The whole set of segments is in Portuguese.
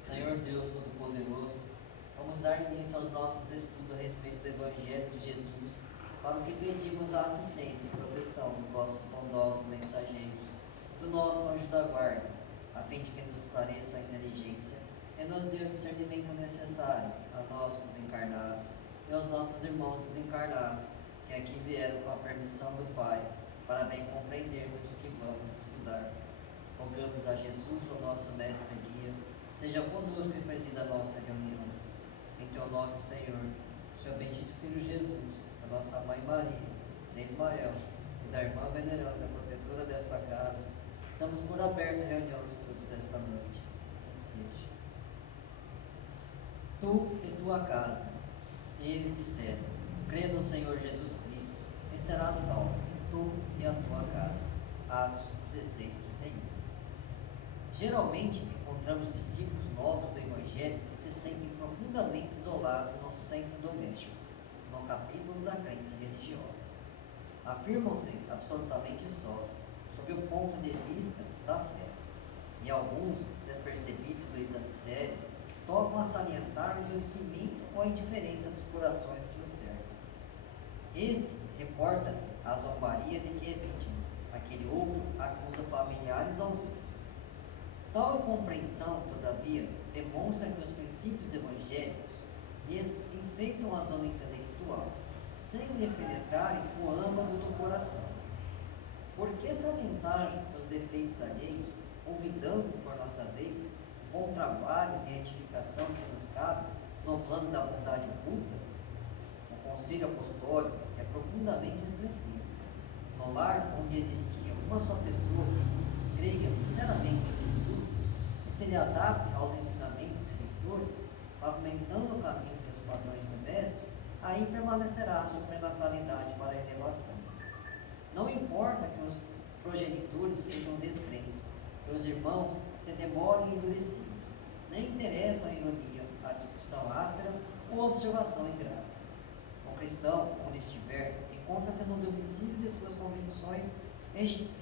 Senhor Deus Todo-Poderoso, vamos dar início aos nossos estudos a respeito do Evangelho de Jesus, para o que pedimos a assistência e proteção dos vossos bondosos mensageiros, do nosso anjo da guarda, a fim de que nos esclareçam a inteligência e nos dê o discernimento necessário a nós, os encarnados, e aos nossos irmãos desencarnados, que aqui vieram com a permissão do Pai, para bem compreendermos o que vamos estudar. Rogamos a Jesus, o nosso mestre e guia, seja conosco e presida a nossa reunião. Em teu nome, Senhor, o seu bendito Filho Jesus, a nossa Mãe Maria, de Ismael e da irmã veneranda, protetora desta casa, damos por aberta a reunião de estudos desta noite. Assim seja. Tu e tua casa, eles disseram, crê no Senhor Jesus Cristo e serás salvo, tu e a tua casa. Atos 16:31. Geralmente encontramos discípulos novos do Evangelho que se sentem profundamente isolados no centro doméstico, no capítulo da crença religiosa. Afirmam-se absolutamente sós, sob o ponto de vista da fé, e alguns, despercebidos do exame sério, tocam a salientar o endurecimento ou a indiferença dos corações que os cercam. Esse reporta-se à zombaria de que é vítima, aquele outro acusa familiares ausentes. Tal incompreensão, todavia, demonstra que os princípios evangélicos lhes enfeitam a zona intelectual, sem lhes penetrarem o âmago do coração. Por que salientar os defeitos alheios, olvidando, por nossa vez, o bom trabalho de retificação que nos cabe no plano da bondade oculta? O concílio apostólico é profundamente expressivo. No lar onde existia uma só pessoa que creia sinceramente em Jesus e se lhe adapte aos ensinamentos religiosos, pavimentando o caminho pelos padrões do Mestre, aí permanecerá a suprema qualidade para a elevação. Não importa que os progenitores sejam descrentes, que os irmãos se demorem endurecidos, nem interessam a ironia, a discussão áspera ou a observação ingrata. O cristão, onde estiver, encontra-se no domicílio de suas convicções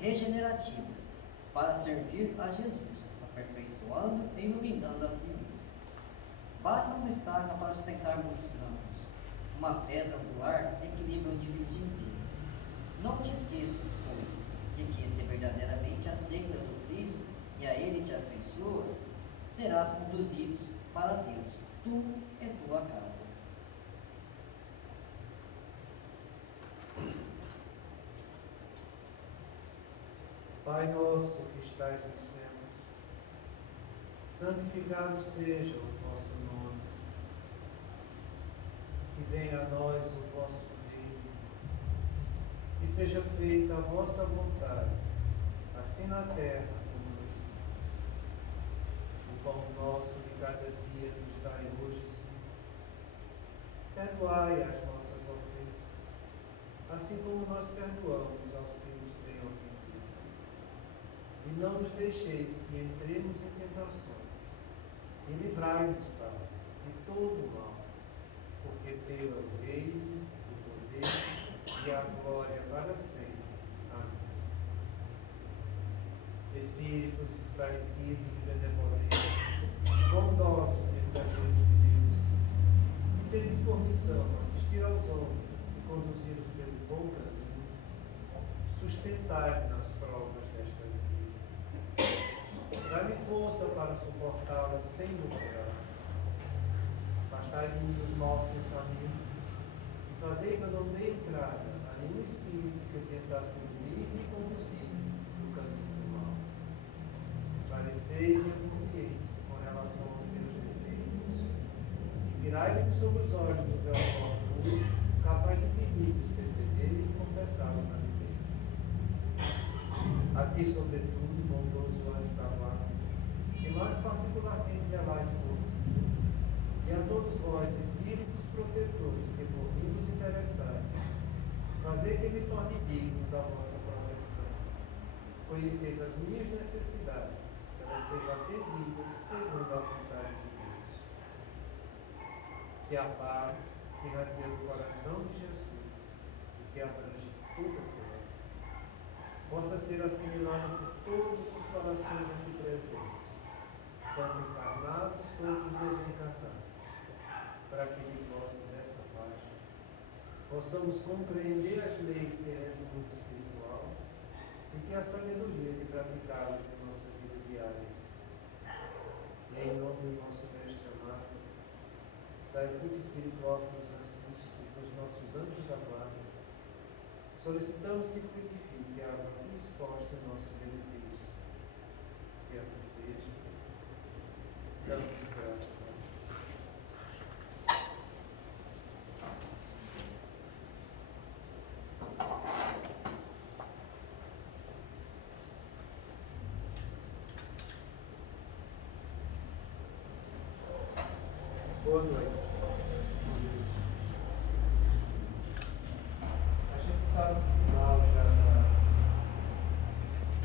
regenerativas, para servir a Jesus, aperfeiçoando e iluminando a si mesmo. Basta uma estaca para sustentar muitos ramos. Uma pedra angular equilibra um edifício inteiro. Não te esqueças, pois, de que se verdadeiramente aceitas o Cristo e a Ele te afeiçoas, serás conduzido para Deus, tu e tua casa. Pai nosso que estais nos céus, santificado seja o vosso nome, que venha a nós o vosso reino, que seja feita a vossa vontade, assim na terra como no céu. O pão nosso de cada dia nos dai hoje, Senhor. Perdoai as nossas ofensas, assim como nós perdoamos aos que nos têm ofendido. E não nos deixeis que entremos em tentações, e livrai-nos, Pai, de todo o mal, porque teu é o reino, o poder e a glória para sempre. Amém. Espíritos esclarecidos e benevolentes, bondosos mensageiros de Deus, que tendes por missão assistir aos homens e conduzi-los pelo bom caminho, sustentai-me nas provas desta vida. Dá-me força para suportá-las sem murmurar. Afastai-me dos maus pensamentos e fazei-me não dê entrada a nenhum espírito que tentasse me conduzir no caminho do mal. Esclarecei-me a consciência com relação aos meus defeitos e tirai-me sobre os olhos do véu orgulho, capaz de impedir-nos perceber e confessá-los a mim mesmo. A ti, sobretudo, bondoso anjo da guarda, que mais particularmente velais por mim, e a todos vós, espíritos protetores, que por mim vos interessais, fazei que me torne digno da vossa proteção. Conheceis as minhas necessidades, que elas sejam atendidas segundo a vontade de Deus. Que a paz que irradia do coração de Jesus e que abrange toda a terra, possa ser assimilada por todos os corações aqui presentes, tanto encarnados encarnados quanto os desencarnados, para que de dessa parte possamos compreender as leis terrenas do mundo espiritual e ter a sabedoria de praticá-las em nossa vida diária. E em nome do nosso Mestre amado, da equipe espiritual que nos assiste e dos nossos anjos da guarda, solicitamos que fluidifique a água aqui exposta em nosso benefício. Que assim seja. Damos graças a Deus. Boa noite. A gente está no final já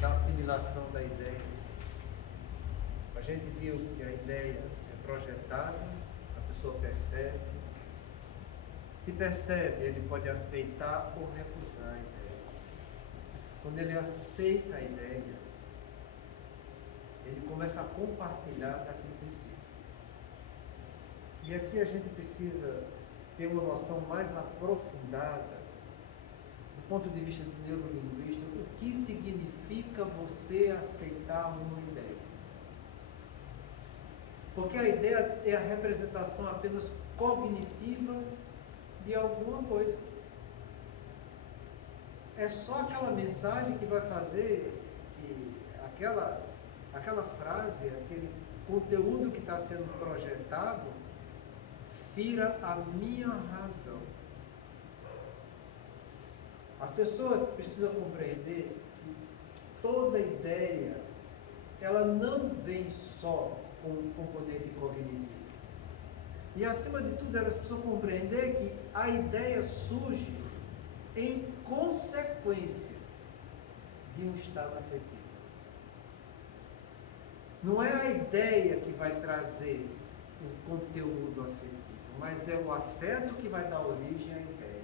da assimilação da ideia. A gente viu que a ideia é projetada, a pessoa percebe. Se percebe, ele pode aceitar ou recusar a ideia. Quando ele aceita a ideia, ele começa a compartilhar daquele princípio. E aqui a gente precisa ter uma noção mais aprofundada, do ponto de vista do neurolinguista, o que significa você aceitar uma ideia. Porque a ideia é a representação apenas cognitiva de alguma coisa. É só aquela mensagem que vai fazer que aquela frase, aquele conteúdo que está sendo projetado, vira a minha razão. As pessoas precisam compreender que toda ideia, ela não vem só com poder de cognitivo. E acima de tudo, elas precisam compreender que a ideia surge em consequência de um estado afetivo. Não é a ideia que vai trazer o conteúdo afetivo, mas é o afeto que vai dar origem à ideia.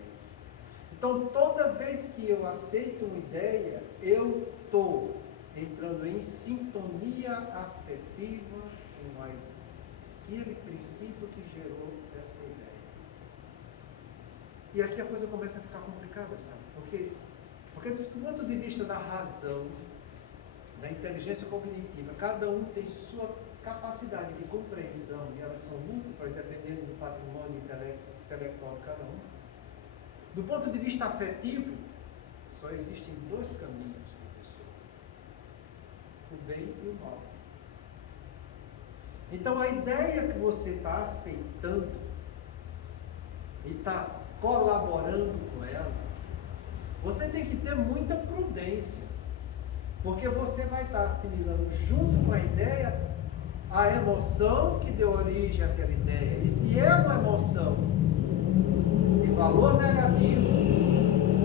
Então, toda vez que eu aceito uma ideia, eu estou entrando em sintonia afetiva com aquele princípio que gerou essa ideia. E aqui a coisa começa a ficar complicada, sabe? Porque do ponto de vista da razão, da inteligência cognitiva, cada um tem sua capacidade de compreensão, e elas são múltiplas, dependendo do patrimônio intelectual de cada um. Do ponto de vista afetivo, só existem dois caminhos para a pessoa: o bem e o mal. Então, a ideia que você está aceitando e está colaborando com ela, você tem que ter muita prudência, porque você vai estar assimilando junto com a ideia a emoção que deu origem àquela ideia. E se é uma emoção de valor negativo,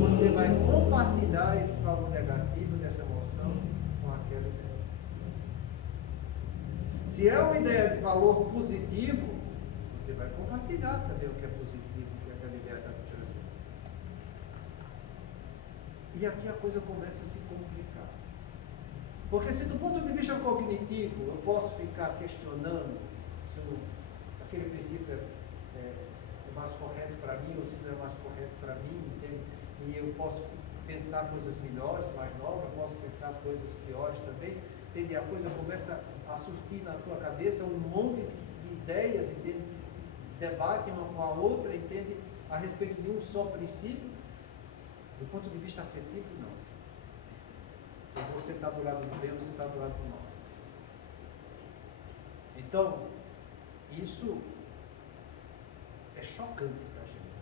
você vai compartilhar esse valor negativo dessa emoção com aquela ideia. Se é uma ideia de valor positivo, você vai compartilhar também o que é positivo, que aquela ideia está te trazendo. E aqui a coisa começa a se complicar. Porque se do ponto de vista cognitivo eu posso ficar questionando se aquele princípio é mais correto para mim ou se não é mais correto para mim, entende? E eu posso pensar coisas melhores, mais novas, eu posso pensar coisas piores também, entende? A coisa começa a surgir na tua cabeça um monte de ideias, entende? Que se debatem uma com a outra, entende? A respeito de um só princípio. Do ponto de vista afetivo, não. Você está do lado do bem, você está do lado do mal. Então, isso é chocante para a gente.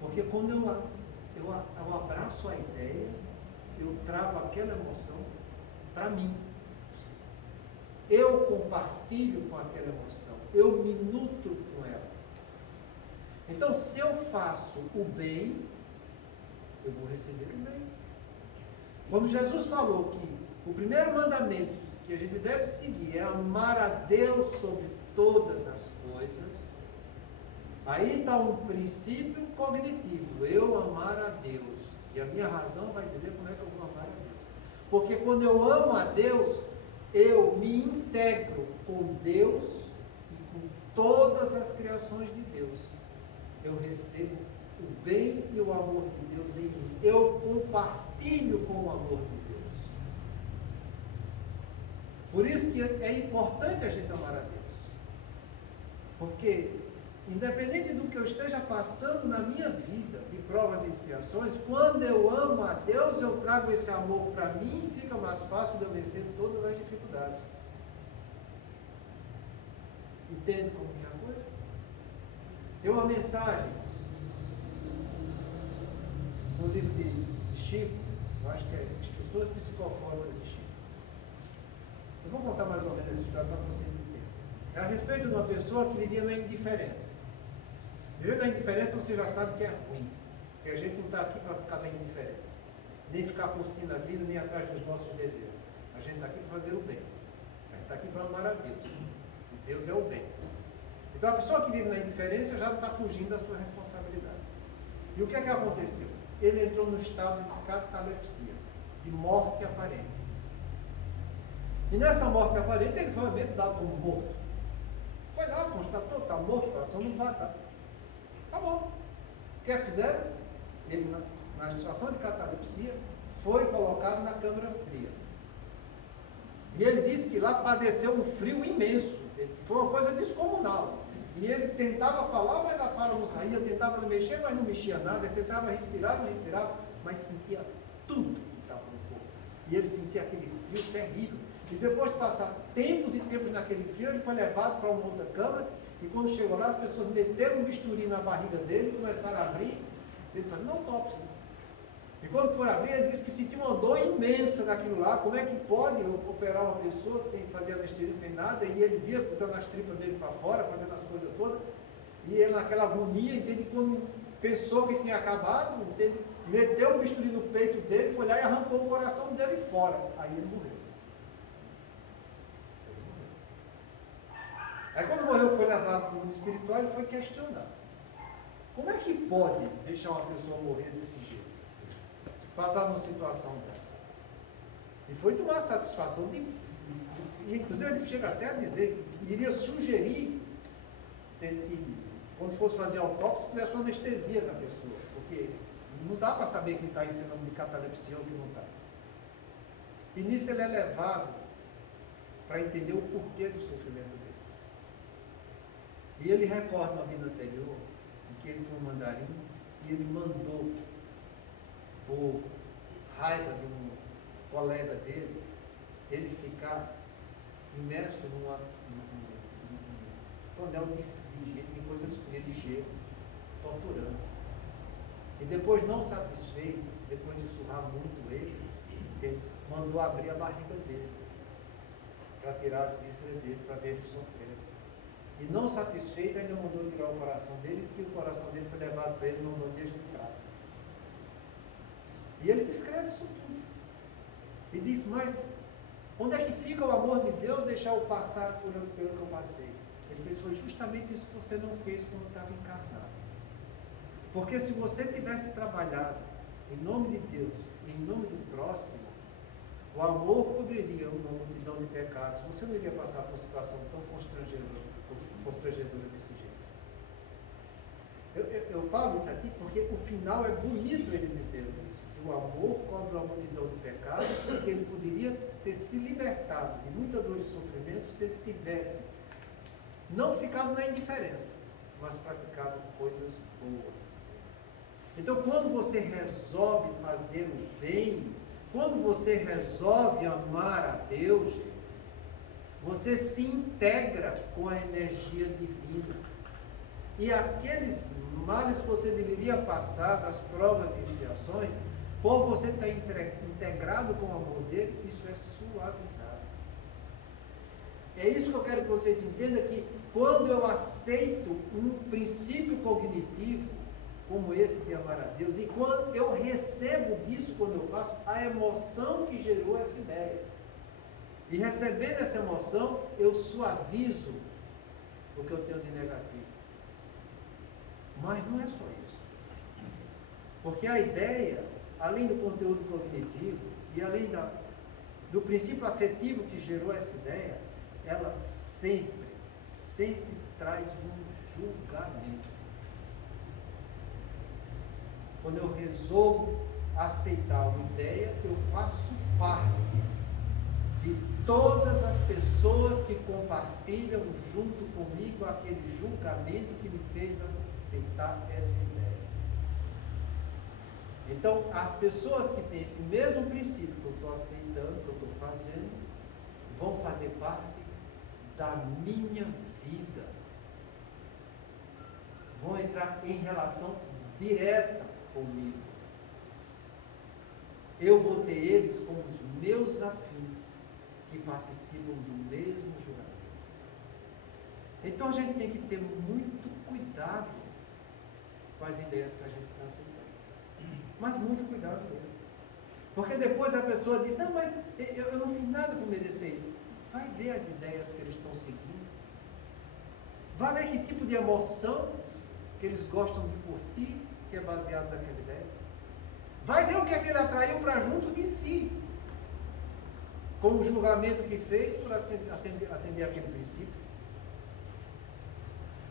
Porque quando eu abraço a ideia, eu trago aquela emoção para mim. Eu compartilho com aquela emoção. Eu me nutro com ela. Então, se eu faço o bem, eu vou receber o bem. Quando Jesus falou que o primeiro mandamento que a gente deve seguir é amar a Deus sobre todas as coisas, aí está um princípio cognitivo: eu amar a Deus. E a minha razão vai dizer como é que eu vou amar a Deus. Porque quando eu amo a Deus, eu me integro com Deus e com todas as criações de Deus, eu recebo o bem e o amor de Deus em mim. Eu compartilho com o amor de Deus. Por isso que é importante a gente amar a Deus. Porque, independente do que eu esteja passando na minha vida, de provas e expiações, quando eu amo a Deus, eu trago esse amor para mim e fica mais fácil de eu vencer todas as dificuldades. Entende como que é a coisa? Tem uma mensagem no livro de Chico, eu acho que é Instruções Psicofóricas de Chico. Eu vou contar mais ou menos essa história para vocês entenderem. É a respeito de uma pessoa que vivia na indiferença. Viver na indiferença você já sabe que é ruim. Que a gente não está aqui para ficar na indiferença. Nem ficar curtindo a vida, nem atrás dos nossos desejos. A gente está aqui para fazer o bem. A gente está aqui para amar a Deus. E Deus é o bem. Então a pessoa que vive na indiferença já não está fugindo da sua responsabilidade. E o que é que aconteceu? Ele entrou no estado de catalepsia, de morte aparente. E nessa morte aparente ele foi dado como morto. Foi lá, constatou, está morto, o coração não bate. Tá bom. O que é que fizeram? Ele, na situação de catalepsia, foi colocado na câmara fria. E ele disse que lá padeceu um frio imenso, que foi uma coisa descomunal. E ele tentava falar, mas a fala não saía, tentava mexer, mas não mexia nada, ele tentava respirar, não respirava, mas sentia tudo que estava no corpo. E ele sentia aquele frio terrível. E depois de passar tempos e tempos naquele frio, ele foi levado para uma outra câmara, e quando chegou lá, as pessoas meteram um bisturi na barriga dele e começaram a abrir. Ele falou, não toque. E quando for abrir, ele disse que sentiu uma dor imensa naquilo lá. Como é que pode operar uma pessoa sem fazer anestesia, sem nada? E ele via botando as tripas dele para fora, fazendo as coisas todas. E ele naquela agonia, entende? Quando pensou que tinha acabado, entende? Meteu o bisturi no peito dele, foi lá e arrancou o coração dele fora. Aí ele morreu. Aí quando morreu, foi levado para o mundo espiritual e foi questionado. Como é que pode deixar uma pessoa morrer desse jeito? Passar numa situação dessa. E foi tomar satisfação de inclusive ele chega até a dizer que iria sugerir que quando fosse fazer autópsia, fizesse uma anestesia na pessoa, porque não dá para saber quem está em fenômeno de catalepsia ou quem não está. E nisso ele é levado para entender o porquê do sofrimento dele. E ele recorda uma vida anterior, em que ele foi um mandarim, e ele mandou, por raiva de um colega dele, ele ficar imerso num tonel de coisas frias, de gelo, torturando. E depois, não satisfeito, depois de surrar muito ele mandou abrir a barriga dele, para tirar as vísceras dele, para ver ele sofrer. E não satisfeito, ainda mandou tirar o coração dele, porque o coração dele foi levado para ele num bandeja de prata. E ele descreve isso tudo. E diz, mas onde é que fica o amor de Deus deixar eu passar pelo que eu passei? Ele fez, foi justamente isso que você não fez quando estava encarnado. Porque se você tivesse trabalhado em nome de Deus, em nome do próximo, o amor cobriria uma multidão de pecados. Você não iria passar por uma situação tão constrangedora desse jeito. Eu falo isso aqui porque o final é bonito ele dizendo isso. Que o amor cobre uma multidão de pecados, porque ele poderia ter se libertado de muita dor e sofrimento se ele tivesse não ficado na indiferença, mas praticado coisas boas. Então, quando você resolve fazer o bem, quando você resolve amar a Deus, você se integra com a energia divina. E aqueles males que você deveria passar, das provas e expiações, por você estar integrado com o amor dele, isso é suavizado. É isso que eu quero que vocês entendam, que quando eu aceito um princípio cognitivo, como esse de amar a Deus, e quando eu recebo disso, quando eu faço, a emoção que gerou essa ideia. E recebendo essa emoção, eu suavizo o que eu tenho de negativo. Mas não é só isso. Porque a ideia, além do conteúdo cognitivo, e além do princípio afetivo que gerou essa ideia, ela sempre traz um julgamento. Quando eu resolvo aceitar uma ideia, eu faço parte de todas as pessoas que compartilham junto comigo aquele julgamento que me fez aceitar essa ideia. Então, as pessoas que têm esse mesmo princípio que eu estou aceitando, que eu estou fazendo, vão fazer parte da minha vida. Vão entrar em relação direta comigo. Eu vou ter eles como os meus afins, que participam do mesmo julgamento. Então a gente tem que ter muito cuidado com as ideias que a gente está aceitando. Mas muito cuidado mesmo. Porque depois a pessoa diz, não, mas eu não fiz nada para merecer isso. Vai ver as ideias que eles estão seguindo. Vai ver que tipo de emoção que eles gostam de curtir, que é baseado naquela ideia. Vai ver o que é que ele atraiu para junto de si, com o julgamento que fez por atender aquele princípio.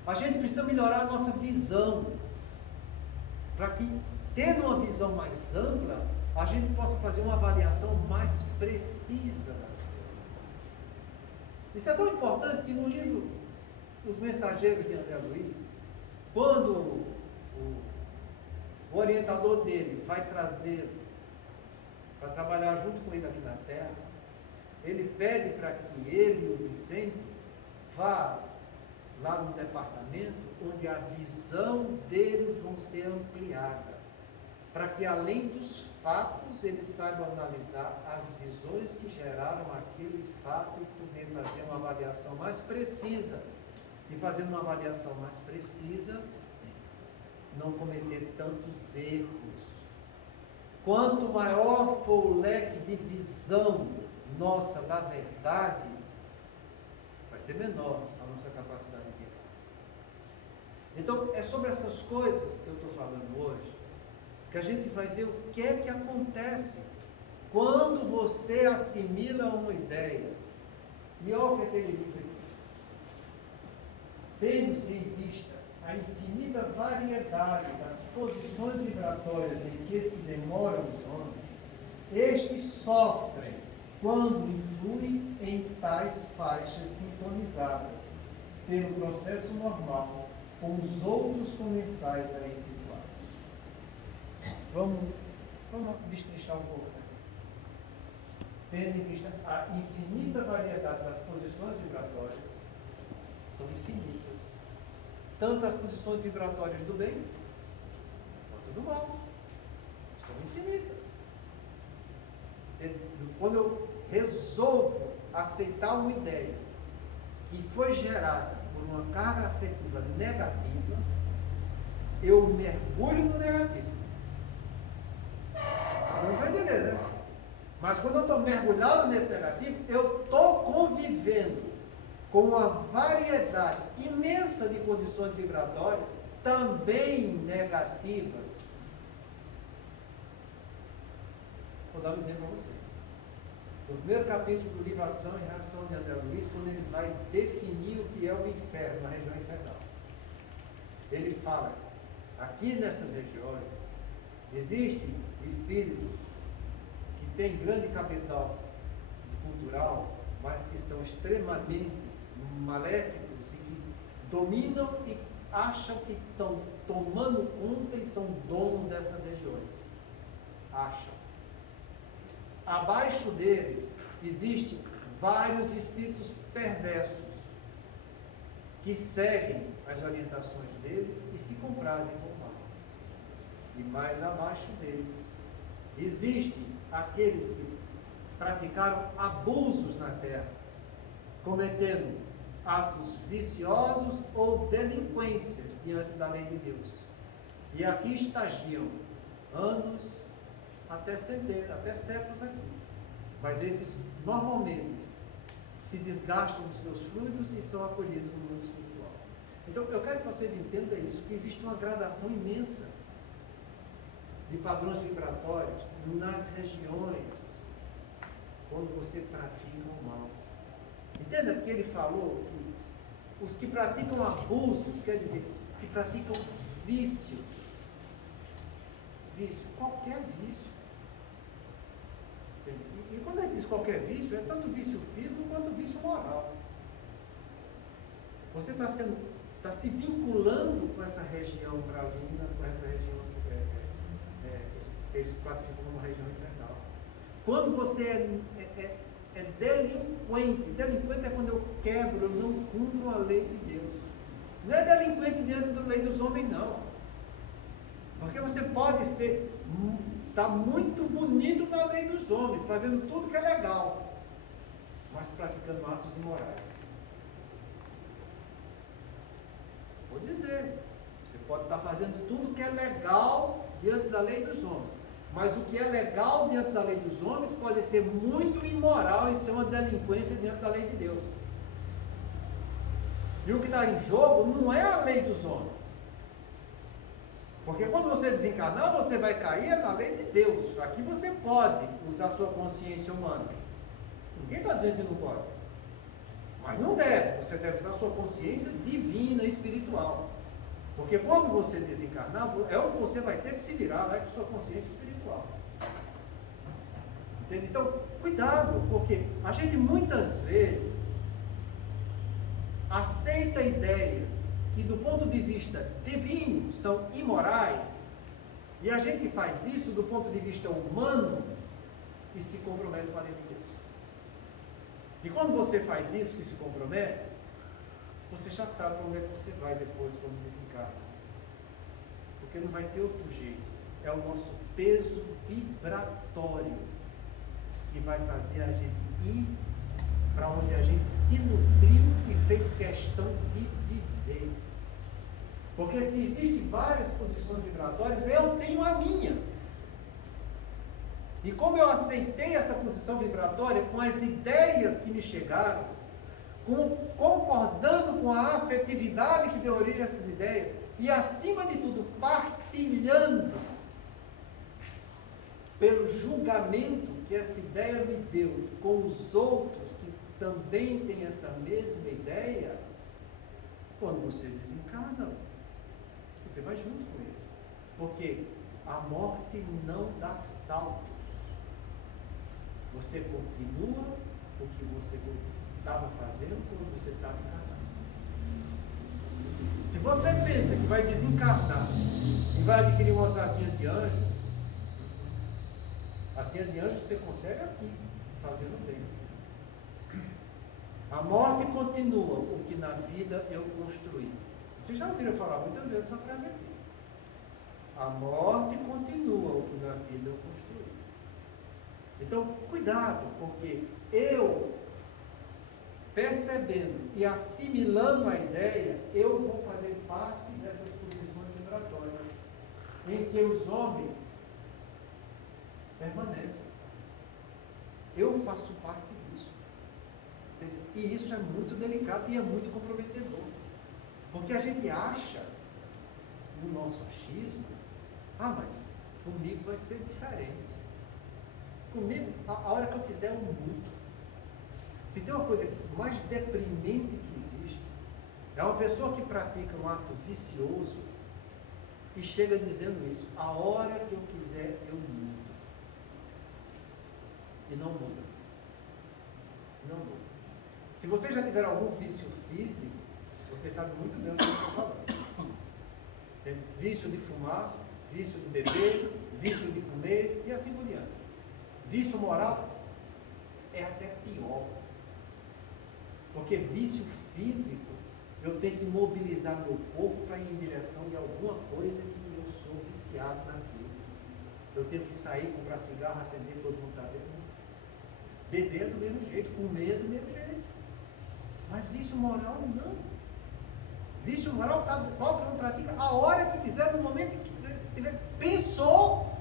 A gente precisa melhorar a nossa visão, para que, tendo uma visão mais ampla, a gente possa fazer uma avaliação mais precisa das coisas. Isso é tão importante que no livro Os Mensageiros de André Luiz, quando o orientador dele vai trazer para trabalhar junto com ele aqui na Terra, ele pede para que ele e o Vicente vá lá no departamento onde a visão deles vão ser ampliada, para que além dos fatos eles saibam analisar as visões que geraram aquele fato e poder fazer uma avaliação mais precisa. E fazendo uma avaliação mais precisa, não cometer tantos erros. Quanto maior for o leque de visão nossa da verdade, vai ser menor a nossa capacidade de errar. Então, é sobre essas coisas que eu estou falando hoje, que a gente vai ver o que é que acontece quando você assimila uma ideia. E olha o que ele diz aqui. Tendo-se em vista a infinita variedade das posições vibratórias em que se demoram os homens, estes sofrem quando influem em tais faixas sintonizadas, pelo processo normal, com os outros comensais aí situados. Vamos destrinchar um pouco isso aqui. Tendo em vista a infinita variedade das posições vibratórias, são infinitas. Tanto as posições vibratórias do bem, quanto do mal. São infinitas. Quando eu resolvo aceitar uma ideia que foi gerada por uma carga afetiva negativa, eu mergulho no negativo. Não vai entender, né? Mas quando eu estou mergulhado nesse negativo, eu estou convivendo com uma variedade imensa de condições vibratórias, também negativas. Vou dar um exemplo para vocês. No primeiro capítulo do livro Ação e Reação de André Luiz, quando ele vai definir o que é o inferno, a região infernal, ele fala, aqui nessas regiões, existem espíritos que têm grande capital cultural, mas que são extremamente maléficos e que dominam e acham que estão tomando conta e são donos dessas regiões. Acham. Abaixo deles existem vários espíritos perversos que seguem as orientações deles e se comprazem com o mal. E mais abaixo deles existem aqueles que praticaram abusos na terra, cometendo atos viciosos ou delinquências diante da lei de Deus. E aqui estagiam anos, até séculos aqui. Mas esses normalmente se desgastam dos seus fluidos e são acolhidos no mundo espiritual. Então eu quero que vocês entendam isso, que existe uma gradação imensa de padrões vibratórios nas regiões quando você pratica o mal. Entenda que ele falou que os que praticam abusos, quer dizer, que praticam vícios. Vício, qualquer vício. E quando a gente diz qualquer vício, é tanto vício físico quanto vício moral. Você está se vinculando com essa região umbralina, com essa região que eles classificam como região infernal. Quando você é delinquente é quando eu quebro, eu não cumpro a lei de Deus. Não é delinquente diante da lei dos homens, não. Porque você pode tá muito bonito na lei dos homens, fazendo tudo que é legal, mas praticando atos imorais. Vou dizer, você pode estar fazendo tudo que é legal diante da lei dos homens, mas o que é legal diante da lei dos homens pode ser muito imoral e ser uma delinquência diante da lei de Deus. E o que está em jogo não é a lei dos homens. Porque quando você desencarnar, você vai cair na lei de Deus. Aqui você pode usar sua consciência humana. Ninguém está dizendo que não pode. Mas não deve. Você deve usar sua consciência divina, espiritual. Porque quando você desencarnar, é o que você vai ter que se virar, com sua consciência espiritual. Entende? Então, cuidado, porque a gente muitas vezes aceita ideias que do ponto de vista divino são imorais, e a gente faz isso do ponto de vista humano e se compromete com a lei de Deus. E quando você faz isso e se compromete, você já sabe para onde é que você vai depois quando desencarna. Porque não vai ter outro jeito. É o nosso peso vibratório que vai fazer a gente ir para onde a gente se nutriu e fez questão de viver. Porque se existem várias posições vibratórias, eu tenho a minha. E como eu aceitei essa posição vibratória com as ideias que me chegaram, concordando com a afetividade que deu origem a essas ideias, e acima de tudo, partilhando pelo julgamento que essa ideia me deu com os outros que também têm essa mesma ideia, quando você desencarna, você vai junto com eles. Porque a morte não dá saltos. Você continua o que você estava fazendo quando você estava encarnado. Se você pensa que vai desencarnar e vai adquirir umas asinhas de anjo, asinha de anjo você consegue aqui, fazendo bem. A morte continua o que na vida eu construí. Vocês já ouviram falar muitas vezes essa frase aqui. A morte continua o que na vida eu construí. Então, cuidado, porque eu, percebendo e assimilando a ideia, eu vou fazer parte dessas posições vibratórias, em que os homens permanecem. Eu faço parte disso. E isso é muito delicado e é muito comprometedor. Porque a gente acha, no nosso achismo, mas comigo vai ser diferente. Comigo, a hora que eu quiser, eu mudo. Se tem uma coisa mais deprimente que existe, é uma pessoa que pratica um ato vicioso e chega dizendo isso: a hora que eu quiser, eu mudo. E não muda. Não muda. Se você já tiver algum vício físico, você sabe muito bem o que eu estou falando. Tem vício de fumar, vício de beber, vício de comer e assim por diante. Vício moral é até pior. Porque vício físico, eu tenho que mobilizar meu corpo para ir em direção de alguma coisa que eu sou viciado naquilo. Eu tenho que sair, comprar cigarro, acender, todo mundo está vendo. Beber do mesmo jeito, comer do mesmo jeito. Mas vício moral não. Vício moral, qualquer um pratica a hora que quiser, no momento que tiver, pensou,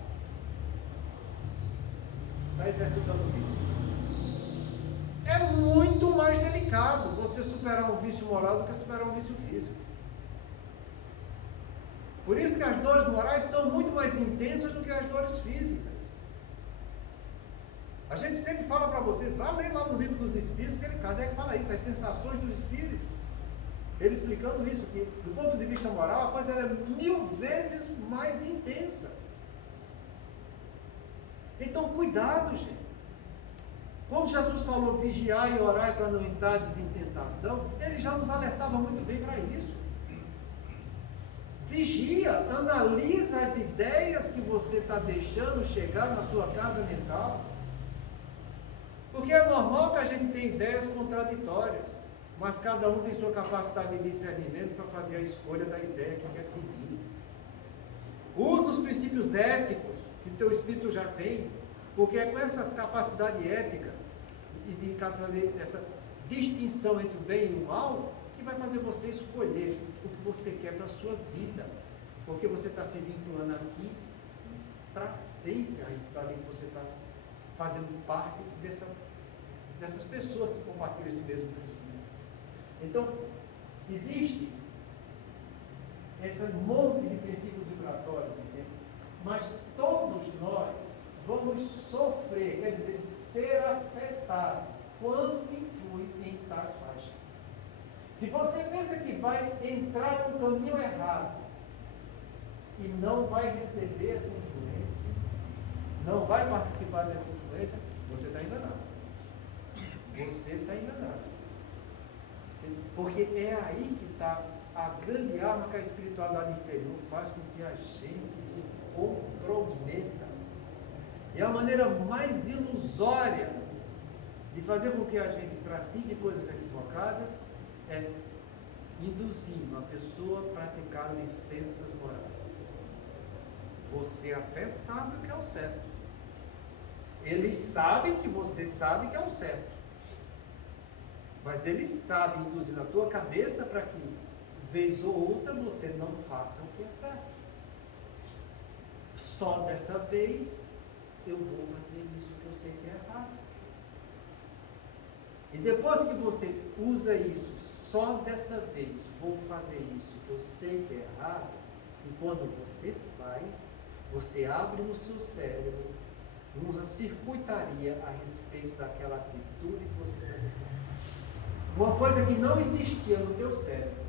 está exercitando o vício. É muito mais delicado você superar um vício moral do que superar um vício físico. Por isso que as dores morais são muito mais intensas do que as dores físicas. A gente sempre fala para vocês, vá ler lá no livro dos Espíritos, que Kardec fala isso, as sensações dos Espíritos. ele explicando isso, que do ponto de vista moral, a coisa é 1000 vezes mais intensa. Então, cuidado, gente. Quando Jesus falou vigiar e orar para não entrar em tentação, ele já nos alertava muito bem para isso. Vigia, analisa as ideias que você está deixando chegar na sua casa mental. Porque é normal que a gente tenha ideias contraditórias, mas cada um tem sua capacidade de discernimento para fazer a escolha da ideia que quer seguir. Usa os princípios éticos que o teu espírito já tem, porque é com essa capacidade ética e de fazer essa distinção entre o bem e o mal que vai fazer você escolher o que você quer para a sua vida. Porque você está se vinculando aqui para sempre, para ali que você está fazendo parte dessas pessoas que compartilham esse mesmo princípio. Então, existe esse monte de princípios vibratórios, entende? Mas todos nós vamos sofrer, quer dizer, ser afetados quando influi em tais faixas. Se você pensa que vai entrar no caminho errado e não vai receber essa influência, não vai participar dessa influência, você está enganado. Você está enganado. Porque é aí que está a grande arma que a espiritualidade inferior faz com que a gente se comprometa. E a maneira mais ilusória de fazer com que a gente pratique coisas equivocadas é induzindo a pessoa a praticar licenças morais. Você até sabe o que é o certo. Eles sabem que você sabe que é o certo. Mas eles sabem induzir na tua cabeça para que, vez ou outra, você não faça o que é certo. Só dessa vez eu vou fazer isso que eu sei que é errado. E depois que você usa isso, só dessa vez vou fazer isso que eu sei que é errado, e quando você faz, você abre no seu cérebro uma circuitaria a respeito daquela atitude que você está tomando. Uma coisa que não existia no teu cérebro,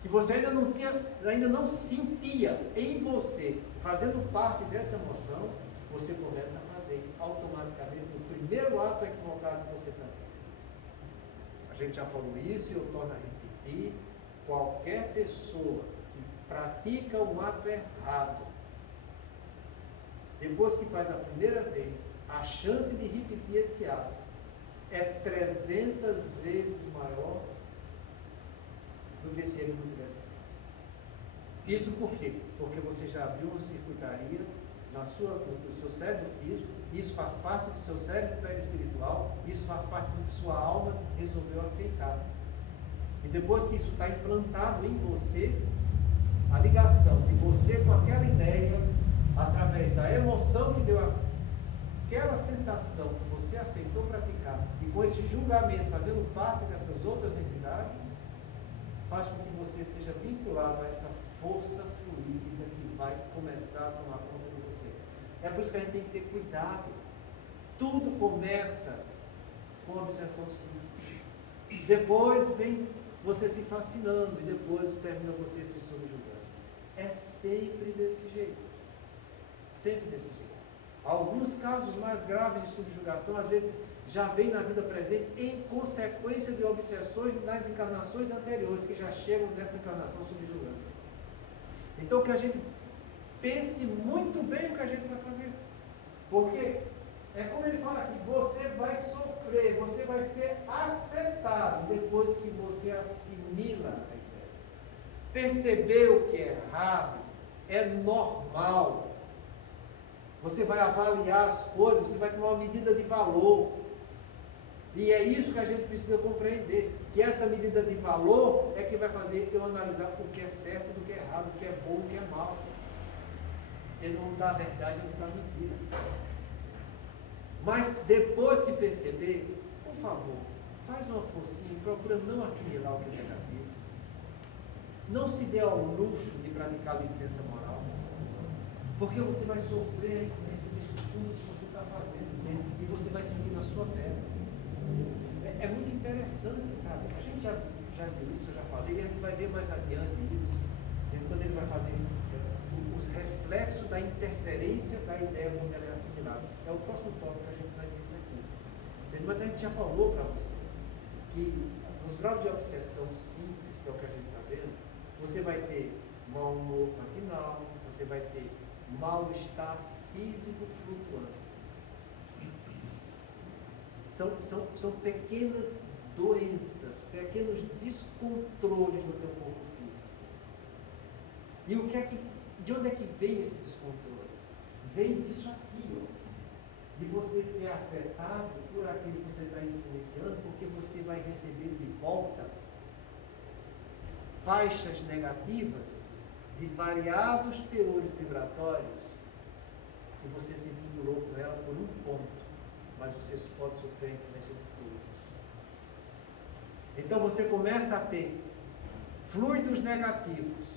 que você ainda não sentia em você, fazendo parte dessa emoção, você começa a fazer automaticamente o primeiro ato equivocado que você está tendo. A gente já falou isso e eu torno a repetir: qualquer pessoa que pratica um ato errado, depois que faz a primeira vez, a chance de repetir esse ato é 300 vezes maior do que se ele não tivesse feito. Isso por quê? Porque você já abriu uma circuitaria no seu cérebro físico, isso faz parte do seu cérebro espiritual, isso faz parte do que sua alma resolveu aceitar. E depois que isso está implantado em você, a ligação de você com aquela ideia, através da emoção que deu aquela sensação que você aceitou praticar, e com esse julgamento fazendo parte dessas outras entidades, faz com que você seja vinculado a essa força fluídica que vai começar a tomar conta de você. É por isso que a gente tem que ter cuidado. Tudo começa com a obsessão simples. Depois vem você se fascinando e depois termina você se subjugando. É sempre desse jeito. Sempre desse jeito. Alguns casos mais graves de subjugação, às vezes, já vem na vida presente em consequência de obsessões nas encarnações anteriores, que já chegam nessa encarnação subjugando. Então, que a gente pense muito bem o que a gente vai fazer. Porque, é como ele fala aqui, você vai sofrer, você vai ser afetado depois que você assimila a ideia. Perceber o que é errado é normal. Você vai avaliar as coisas, você vai tomar uma medida de valor. E é isso que a gente precisa compreender. Que essa medida de valor é que vai fazer eu analisar o que é certo do que é errado, o que é bom, o que é mal. Ele não dá a verdade, ele não dá a mentira. Mas depois que perceber, por favor, faz uma forcinha e procura não assimilar o que é negativo. Não se dê ao luxo de praticar licença moral. Porque você vai sofrer a influência disso tudo que você está fazendo, né? E você vai sentir na sua pele. É muito interessante, sabe? A gente já já viu isso, eu já falei, e a gente vai ver mais adiante isso, quando ele vai fazer os reflexos da interferência da ideia quando ela é assimilada. É o próximo tópico que a gente vai ver isso aqui. Mas a gente já falou para vocês que nos graus de obsessão simples, que é o que a gente está vendo, você vai ter mau humor matinal, você vai ter mal-estar físico flutuante. São pequenas doenças, pequenos descontroles no teu corpo físico. E de onde é que vem esse descontrole? Vem disso aqui, ó. De você ser afetado por aquilo que você está influenciando, porque você vai receber de volta faixas negativas de variados teores vibratórios e você se vinculou com ela por um ponto, mas você pode sofrer a influência de todos. Então você começa a ter fluidos negativos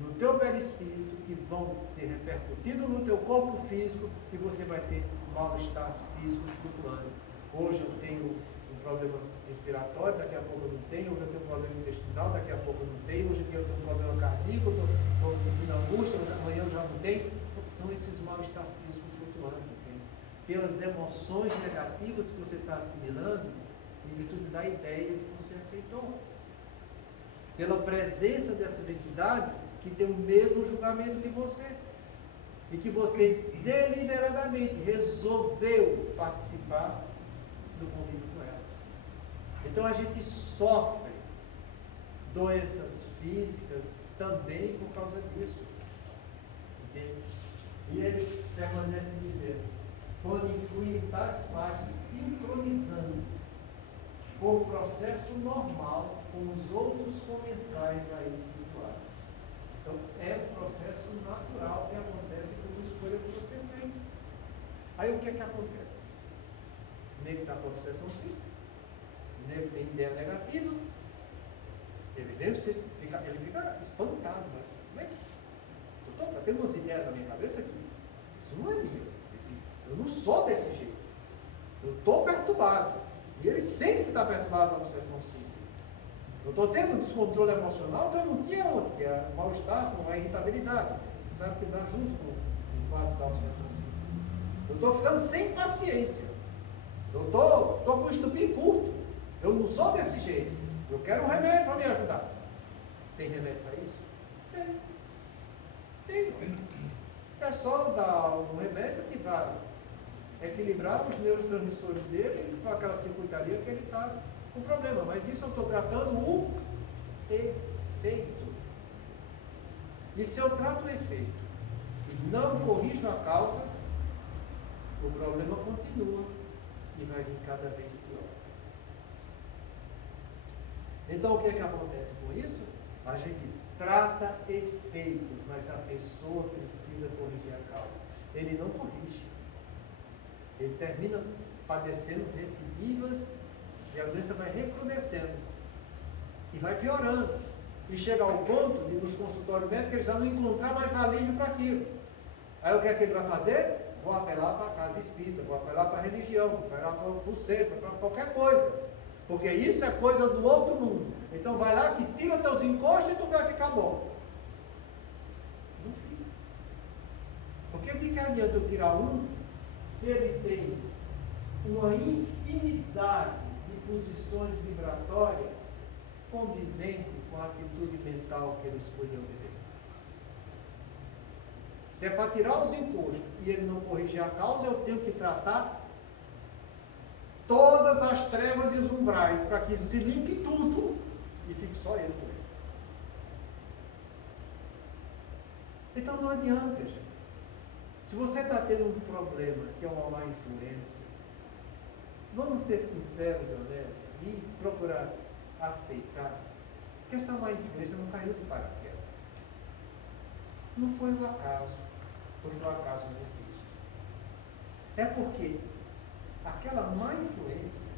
no teu perispírito que vão ser repercutidos no teu corpo físico e você vai ter mal-estar físico flutuante. Hoje eu tenho um problema respiratório, daqui a pouco eu não tenho, hoje eu tenho um problema intestinal, daqui a pouco eu não tenho, hoje eu tenho um problema cardíaco, estou sentindo angústia, amanhã eu já não tenho. São esses mal-estar físico flutuantes, entende? Pelas emoções negativas que você está assimilando em virtude da ideia que você aceitou. Pela presença dessas entidades que têm o mesmo julgamento que você. E que você deliberadamente resolveu participar do convívio com elas. Então a gente sofre doenças físicas também por causa disso. Entende? E ele permanece dizendo, quando influi em tais faixas, sincronizando com o processo normal com os outros comensais a eles situados. Então, é um processo natural que acontece por uma escolha que você fez. Aí o que é que acontece? O nego está com obsessão simples, o nego tem ideia negativa, ele fica espantado, mas como é que? Está tendo umas ideias na minha cabeça aqui. Isso não é minha. Eu não sou desse jeito. Eu estou perturbado. E ele sente que está perturbado na obsessão simples. Eu estou tendo um descontrole emocional que eu não tinha ontem, que é o mal-estar, a irritabilidade. Você sabe que dá junto com o quadro da obsessão simples. Eu estou ficando sem paciência. Eu estou com o estupim curto. Eu não sou desse jeito. Eu quero um remédio para me ajudar. Tem remédio para isso? Tem. É só dar um remédio que vai equilibrar os neurotransmissores dele com aquela circuitaria que ele está com problema. Mas isso eu estou tratando o efeito. E se eu trato o efeito e não corrijo a causa, o problema continua e vai vir cada vez pior. Então o que é que acontece com isso? A gente trata efeitos, mas a pessoa precisa corrigir a causa. Ele não corrige. Ele termina padecendo recidivas e a doença vai recrudescendo. E vai piorando. E chega ao ponto de, nos consultórios médicos, ele já não encontrar mais alívio para aquilo. Aí o que é que ele vai fazer? Vou apelar para a casa espírita, vou apelar para a religião, vou apelar para o centro, para qualquer coisa. Porque isso é coisa do outro mundo. Então vai lá que tira teus encostos e tu vai ficar bom. Não fica. Porque de que adianta eu tirar um se ele tem uma infinidade de posições vibratórias condizente com a atitude mental que ele escolheu viver? Se é para tirar os encostos e ele não corrigir a causa, eu tenho que tratar todas as trevas e os umbrais, para que se limpe tudo e fique só ele com ele. Então não adianta, gente. Se você está tendo um problema que é uma má influência, vamos ser sinceros e honestos e procurar aceitar que essa má influência não caiu de paraquedas. Não foi o acaso, porque o acaso não existe. É porque aquela má influência,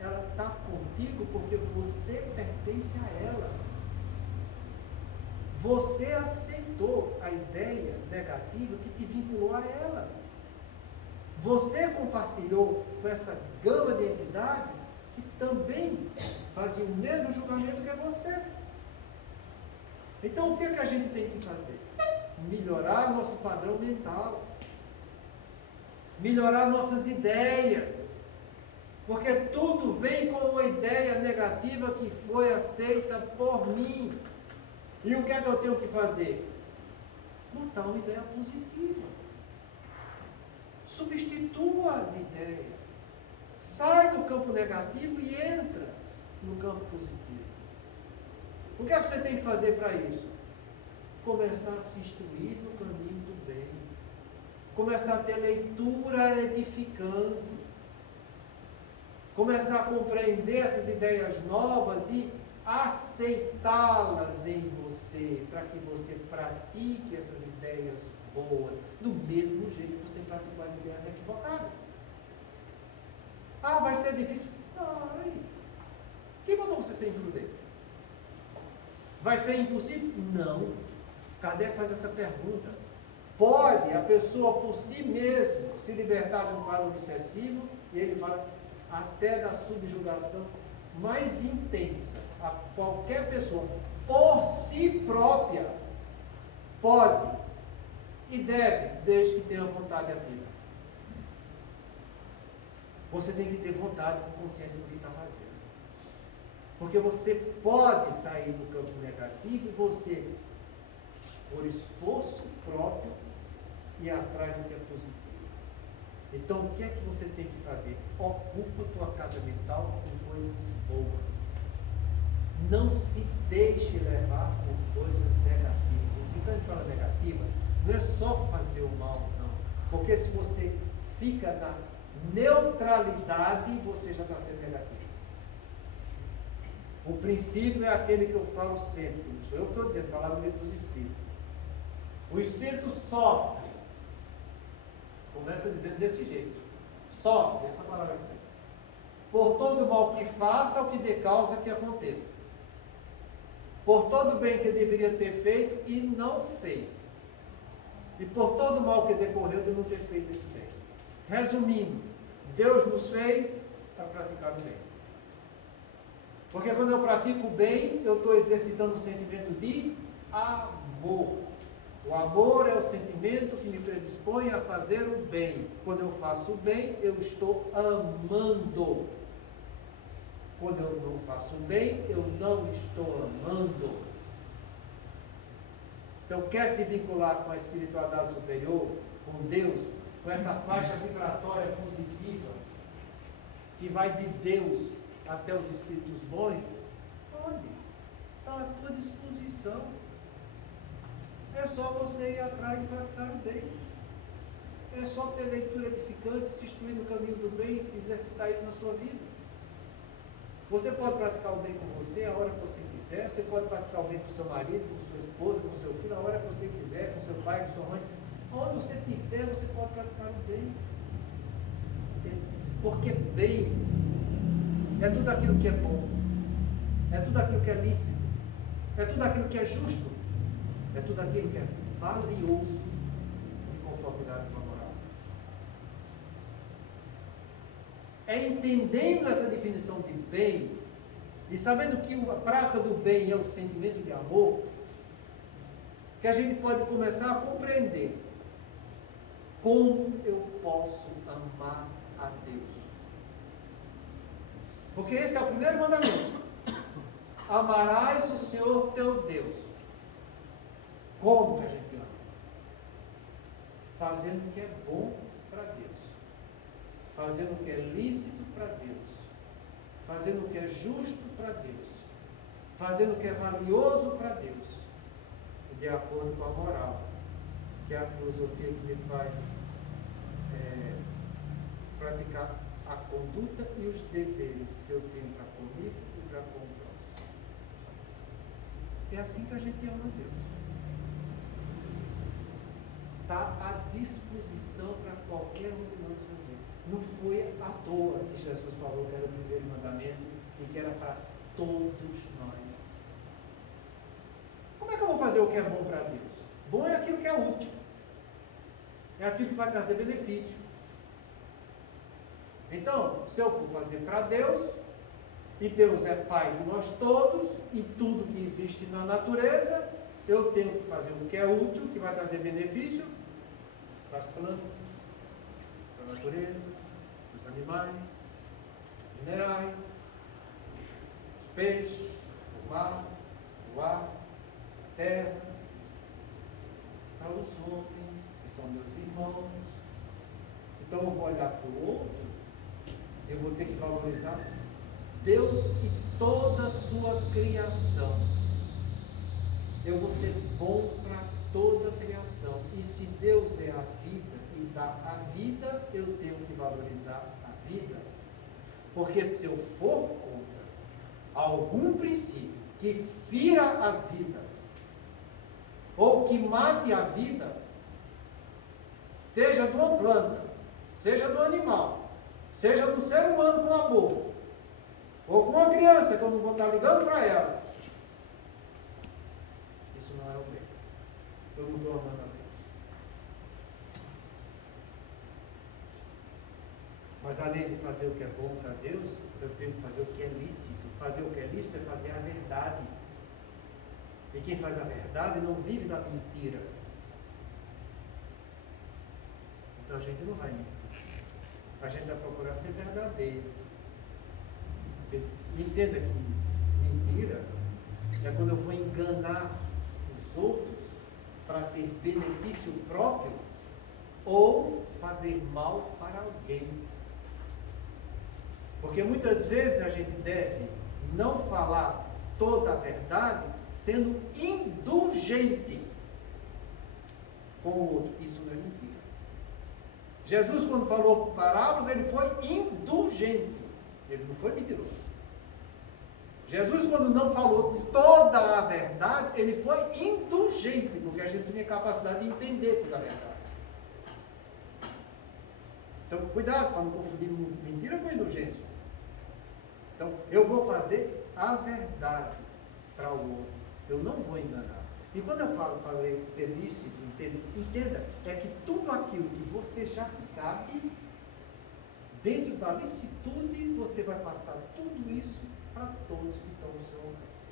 ela está contigo porque você pertence a ela. Você aceitou a ideia negativa que te vinculou a ela. Você compartilhou com essa gama de entidades que também faziam o mesmo julgamento que você. Então, o que é que a gente tem que fazer? Melhorar nosso padrão mental. Melhorar nossas ideias. Porque tudo vem com uma ideia negativa que foi aceita por mim. E o que é que eu tenho que fazer? Botar uma ideia positiva. Substitua a ideia. Sai do campo negativo e entra no campo positivo. O que é que você tem que fazer para isso? Começar a se instruir no caminho do bem. Começar a ter leitura edificante. Começar a compreender essas ideias novas e aceitá-las em você, para que você pratique essas ideias boas, do mesmo jeito que você praticou as ideias equivocadas. Ah, vai ser difícil? Vai. Quem mandou você ser imprudente? Vai ser impossível? Não. Kardec faz essa pergunta. Pode a pessoa por si mesmo se libertar de um quadro obsessivo? E ele fala, até da subjugação mais intensa a qualquer pessoa, por si própria, pode e deve, desde que tenha vontade ativa. Você tem que ter vontade com consciência do que está fazendo. Porque você pode sair do campo negativo e você, por esforço próprio, ir atrás do que é positivo. Então, o que é que você tem que fazer? Ocupa a tua casa mental com coisas boas. Não se deixe levar por coisas negativas. E quando a gente fala negativa, não é só fazer o mal, não. Porque se você fica na neutralidade, você já está sendo negativo. O princípio é aquele que eu falo sempre. Não sou eu que estou dizendo, falar no livro dos Espíritos. O Espírito sofre. Começa dizendo desse jeito. Sofre, essa palavra aqui. Por todo mal que faça, o que dê causa que aconteça. Por todo bem que deveria ter feito e não fez. E por todo mal que decorreu de não ter feito esse bem. Resumindo, Deus nos fez para praticar o bem. Porque quando eu pratico o bem, eu estou exercitando um sentimento de amor. O amor é o sentimento que me predispõe a fazer o bem. Quando eu faço o bem, eu estou amando. Quando eu não faço o bem, eu não estou amando. Então, quer se vincular com a espiritualidade superior, com Deus, com essa faixa vibratória positiva, que vai de Deus até os espíritos bons? Pode. Está à tua disposição. É só você ir atrás e praticar o bem. É só ter leitura edificante, se instruir no caminho do bem e exercitar isso na sua vida. Você pode praticar o bem com você a hora que você quiser. Você pode praticar o bem com seu marido, com sua esposa, com seu filho, a hora que você quiser, com seu pai, com sua mãe. Onde você estiver, você pode praticar o bem. Porque bem é tudo aquilo que é bom. É tudo aquilo que é lícito. É tudo aquilo que é justo. É tudo aquilo que é valioso em conformidade com a moral. É entendendo essa definição de bem e sabendo que a prática do bem é o sentimento de amor, que a gente pode começar a compreender como eu posso amar a Deus. Porque esse é o primeiro mandamento. Amarás o Senhor teu Deus. Como que a gente ama? Fazendo o que é bom para Deus. Fazendo o que é lícito para Deus. Fazendo o que é justo para Deus. Fazendo o que é valioso para Deus. De acordo com a moral, que é a filosofia que me faz praticar a conduta e os deveres que eu tenho para comigo e para com o próximo. É assim que a gente ama Deus. Está à disposição para qualquer um de nós fazer. Não foi à toa que Jesus falou que era o primeiro mandamento e que era para todos nós. Como é que eu vou fazer o que é bom para Deus? Bom é aquilo que é útil. É aquilo que vai trazer benefício. Então, se eu for fazer para Deus, E Deus é Pai de nós todos, e tudo que existe na natureza, eu tenho que fazer o que é útil, que vai trazer benefício para as plantas, para a natureza, para os animais, minerais, os peixes, o mar, a terra, para os homens, que são meus irmãos. Então eu vou olhar para o outro, eu vou ter que valorizar Deus e toda a sua criação. Eu vou ser bom para toda a criação. E se Deus é a vida e dá a vida, eu tenho que valorizar a vida. Porque se eu for contra algum princípio que fira a vida, ou que mate a vida, seja de uma planta, seja do animal, seja do ser humano com amor, ou com uma criança que eu não vou estar ligando para ela, isso não é o bem. Eu não estou amando a Deus. Mas além de fazer o que é bom para Deus, eu tenho que fazer o que é lícito. Fazer o que é lícito é fazer a verdade. E quem faz a verdade não vive da mentira. Então a gente não vai mentir. A gente vai procurar ser verdadeiro. Entenda que mentira é quando eu vou enganar os outros para ter benefício próprio ou fazer mal para alguém. Porque muitas vezes a gente deve não falar toda a verdade sendo indulgente com o outro. Isso não é mentira. Jesus, quando falou parábolas, ele foi indulgente. Ele não foi mentiroso. Jesus, quando não falou toda a verdade, ele foi indulgente, porque a gente tinha capacidade de entender toda a verdade. Então, cuidado para não confundir mentira com indulgência. Então, eu vou fazer a verdade para o outro. Eu não vou enganar. E quando eu falei ser lícito, entenda, é que tudo aquilo que você já sabe, dentro da licitude, você vai passar tudo isso para todos que estão no seu alcance.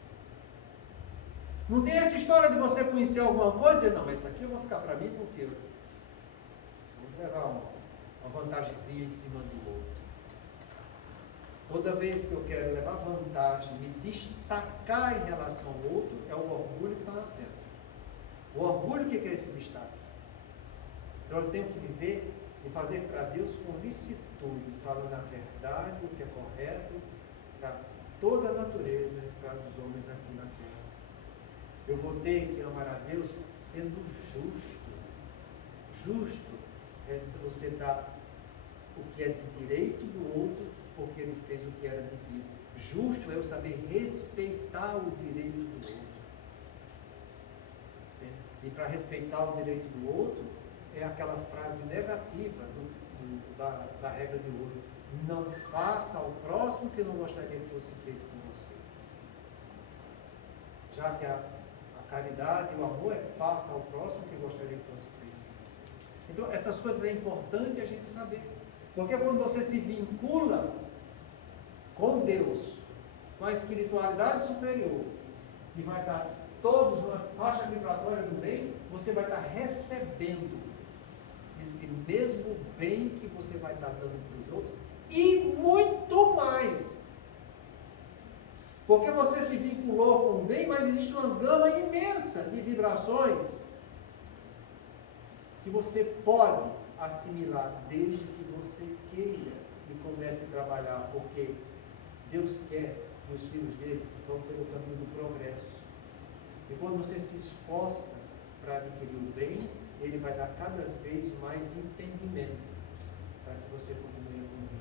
Não tem essa história de você conhecer alguma coisa e dizer, não, mas isso aqui eu vou ficar para mim porque eu vou levar uma vantagemzinha em cima do outro. Toda vez que eu quero levar vantagem, me destacar em relação ao outro, é o orgulho que está nascendo. O orgulho, o que é esse destaque? Então eu tenho que viver e fazer para Deus com licitude, falando a verdade, o que é correto, para toda a natureza, para os homens aqui na terra. Eu vou ter que amar a Deus sendo justo. Justo é você dar o que é de direito do outro, porque ele fez o que era devido. Justo é eu saber respeitar o direito do outro. E para respeitar o direito do outro, é aquela frase negativa da regra de ouro. Não faça ao próximo que não gostaria que fosse feito com você. Já que a caridade e o amor é faça ao próximo que gostaria que fosse feito com você. Então, essas coisas é importante a gente saber. Porque quando você se vincula com Deus, com a espiritualidade superior, que vai dar todos uma faixa vibratória do bem, você vai estar recebendo esse mesmo bem que você vai estar dando para os outros, e muito mais. Porque você se vinculou com o bem, mas existe uma gama imensa de vibrações que você pode assimilar desde que você queira e comece a trabalhar, porque Deus quer que os filhos dele vão pelo caminho do progresso. E quando você se esforça para adquirir o bem, ele vai dar cada vez mais entendimento para que você continue com o bem.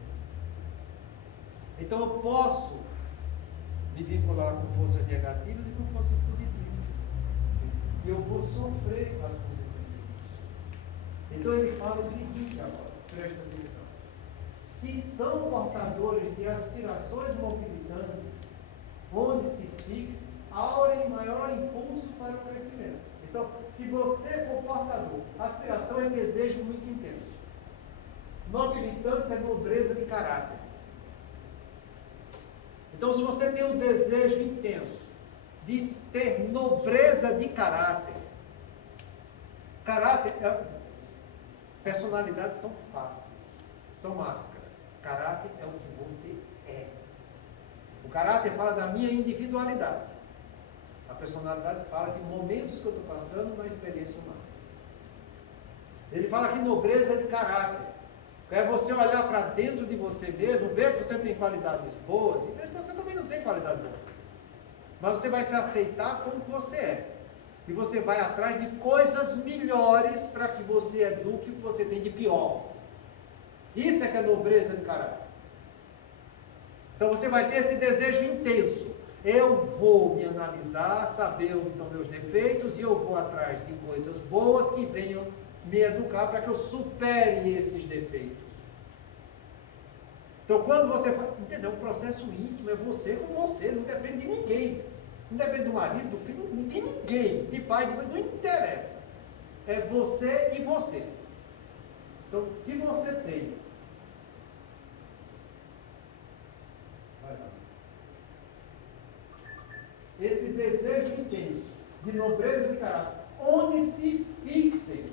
Então eu posso me vincular com forças negativas e com forças positivas. E eu vou sofrer as consequências disso. Então ele fala o seguinte agora, presta atenção. Se são portadores de aspirações mobilitantes, onde se fixe, aurem maior impulso para o crescimento. Então, se você for portador, aspiração é desejo muito intenso. Nobilitantes é nobreza de caráter. Então, Então, se você tem um desejo intenso de ter nobreza de caráter, personalidades são faces, são máscaras. Caráter é o que você é. O caráter fala da minha individualidade. A personalidade fala de momentos que eu estou passando na experiência humana. Ele fala que nobreza de caráter é você olhar para dentro de você mesmo, ver que você tem qualidades boas, e ver que você também não tem qualidade boa. Mas você vai se aceitar como você é. E você vai atrás de coisas melhores para que você eduque o que você tem de pior. Isso é que é nobreza de caráter. Então você vai ter esse desejo intenso. Eu vou me analisar, saber onde estão meus defeitos, e eu vou atrás de coisas boas que venham me educar para que eu supere esses defeitos. Então quando você faz, entendeu? Um processo íntimo é você com você, não depende de ninguém. Não depende do marido, do filho, de ninguém, de pai, de mãe, não interessa. É você e você. Então, se você tem... Vai lá. Esse desejo intenso de nobreza de caráter, onde se fixem,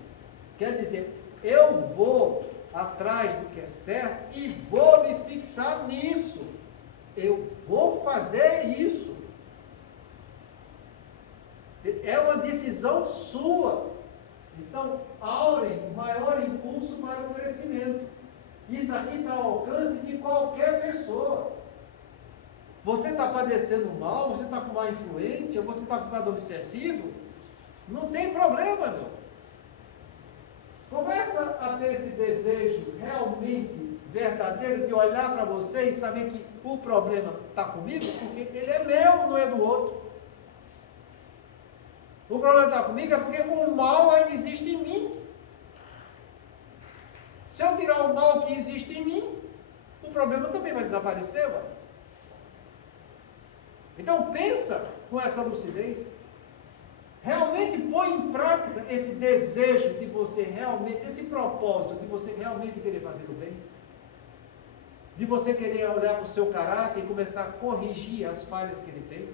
quer dizer, eu vou atrás do que é certo e vou me fixar nisso. Eu vou fazer isso. É uma decisão sua. Então, aurem o maior impulso para o crescimento. Isso aqui está ao alcance de qualquer pessoa. Você está padecendo mal, você está com má influência, você está com quadro obsessivo, não tem problema, não. Começa a ter esse desejo realmente verdadeiro de olhar para você e saber que o problema está comigo, porque ele é meu, não é do outro. O problema está comigo é porque o mal ainda existe em mim. Se eu tirar o mal que existe em mim, o problema também vai desaparecer, ué. Então pensa com essa lucidez. Realmente põe em prática esse desejo de você realmente, esse propósito de você realmente querer fazer o bem. De você querer olhar para o seu caráter e começar a corrigir as falhas que ele tem.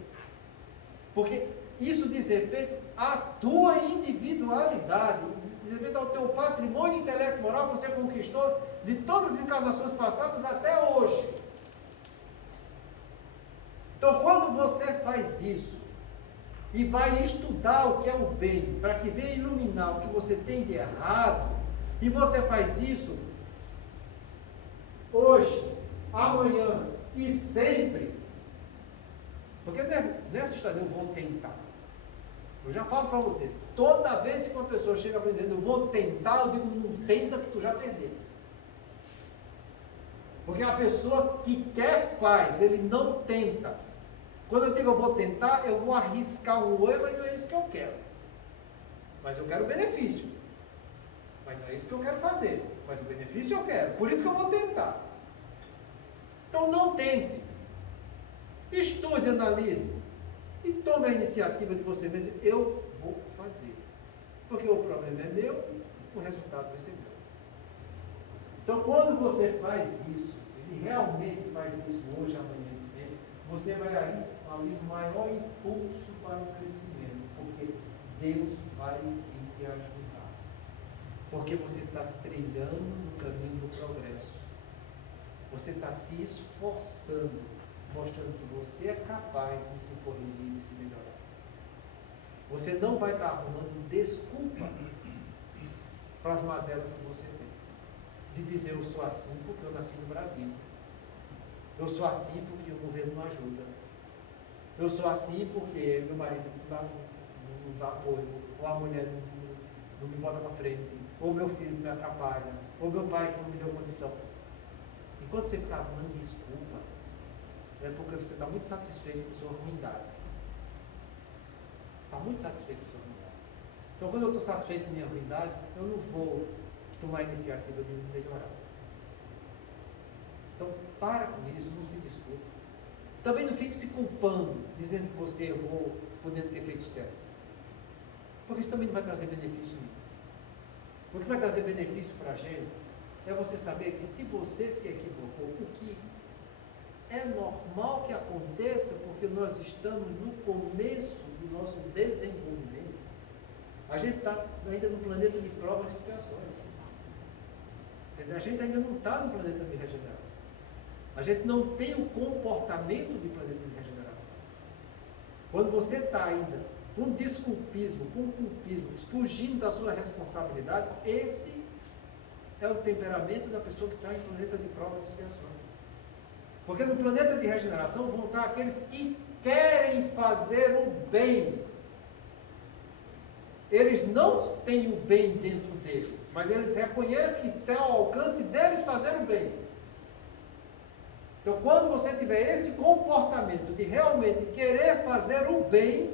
Porque isso diz respeito à tua individualidade, diz respeito ao teu patrimônio intelecto moral que você conquistou de todas as encarnações passadas até hoje. Então, quando você faz isso e vai estudar o que é o bem, para que venha iluminar o que você tem de errado, e você faz isso hoje, amanhã e sempre, porque nessa história eu vou tentar. Eu já falo para vocês, toda vez que uma pessoa chega aprendendo, eu vou tentar, eu digo, não tenta que tu já perdesse. Porque a pessoa que quer faz, ele não tenta. Quando eu digo eu vou tentar, eu vou arriscar um erro, mas não é isso que eu quero. Mas eu quero o benefício. Mas não é isso que eu quero fazer. Mas o benefício eu quero. Por isso que eu vou tentar. Então não tente. Estude, analise. E tome a iniciativa de você mesmo. Eu vou fazer. Porque o problema é meu, o resultado vai ser meu. Então quando você faz isso, e realmente faz isso hoje, amanhã e sempre, você vai ali o maior impulso para o crescimento. Porque Deus vai vir te ajudar. Porque você está trilhando no caminho do progresso. Você está se esforçando, mostrando que você é capaz de se corrigir e se melhorar. Você não vai estar arrumando desculpa para as mazelas que você tem. De dizer eu sou assim porque eu nasci no Brasil. Eu sou assim porque o governo não ajuda. Eu sou assim porque meu marido não dá apoio, ou a mulher não me bota para frente, ou meu filho me atrapalha, ou meu pai que não me deu condição. Enquanto você ficar dando desculpa, é porque você está muito satisfeito com sua ruindade. Está muito satisfeito com sua ruindade. Então, quando eu estou satisfeito com minha ruindade, eu não vou tomar a iniciativa de me melhorar. Então, para com isso, não se desculpe. Também não fique se culpando, dizendo que você errou, podendo ter feito certo. Porque isso também não vai trazer benefício nenhum. O que vai trazer benefício para a gente é você saber que se você se equivocou, é normal que aconteça porque nós estamos no começo do nosso desenvolvimento. A gente está ainda no planeta de provas e expiações. A gente ainda não está no planeta de regeneração. A gente não tem o comportamento de planeta de regeneração. Quando você está ainda com desculpismo, com culpismo, fugindo da sua responsabilidade, esse é o temperamento da pessoa que está em planeta de provas e expiações. Porque no planeta de regeneração vão estar aqueles que querem fazer o bem. Eles não têm o bem dentro deles, mas eles reconhecem que tem ao alcance deles fazer o bem. Então, quando você tiver esse comportamento de realmente querer fazer o bem,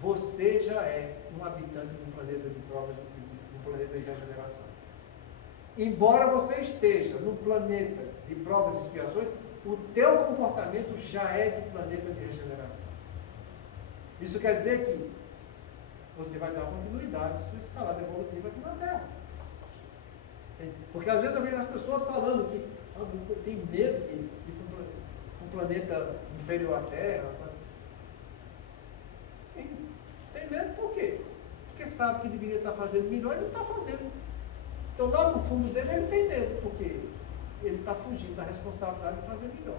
você já é um habitante de um planeta de provas, de um planeta de regeneração. Embora você esteja no planeta de provas e expiações, o teu comportamento já é do planeta de regeneração. Isso quer dizer que você vai dar continuidade à sua escalada evolutiva aqui na Terra. Porque às vezes eu vejo as pessoas falando que tem medo de ir para um planeta inferior à Terra. Tem medo por quê? Porque sabe que deveria estar fazendo melhor e não está fazendo. Então lá no fundo dele ele tem medo, porque ele está fugindo da responsabilidade de fazer melhor.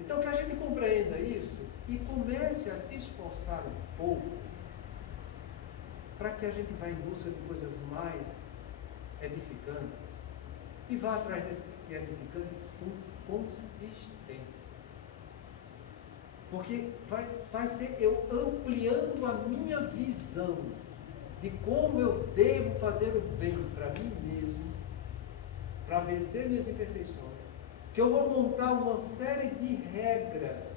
Então que a gente compreenda isso e comece a se esforçar um pouco para que a gente vá em busca de coisas mais edificantes e vá atrás desse que é edificante com consistência. Porque vai ser eu ampliando a minha visão de como eu devo fazer o bem para mim mesmo, para vencer minhas imperfeições, que eu vou montar uma série de regras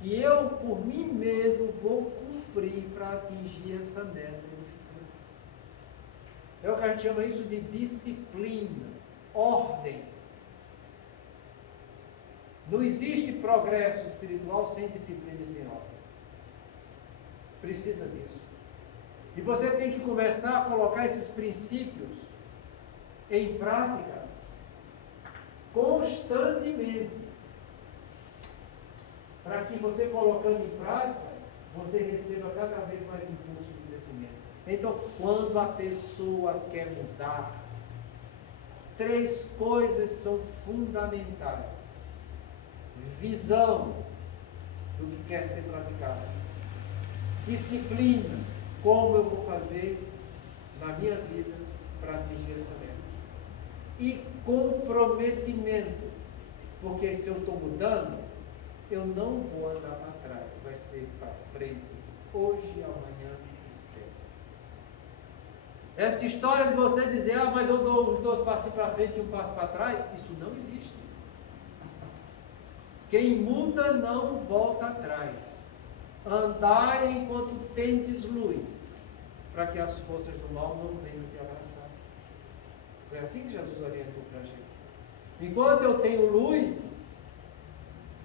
que eu, por mim mesmo, vou cumprir para atingir essa meta edificante. É o que a gente chama isso de disciplina, ordem. Não existe progresso espiritual sem disciplina e sem ordem. Precisa disso. E você tem que começar a colocar esses princípios em prática constantemente. Para que você colocando em prática, você receba cada vez mais impulso de crescimento. Então, quando a pessoa quer mudar, 3 coisas são fundamentais. Visão do que quer ser praticado. Disciplina, como eu vou fazer na minha vida para atingir essa meta. E comprometimento, porque se eu estou mudando, eu não vou andar para trás, vai ser para frente, hoje, amanhã e sempre. Essa história de você dizer, mas eu dou os 2 passos para frente e 1 passo para trás, isso não existe. Quem muda não volta atrás. Andai enquanto tendes luz, para que as forças do mal não venham te abraçar. Foi assim que Jesus orientou para a gente. Enquanto eu tenho luz,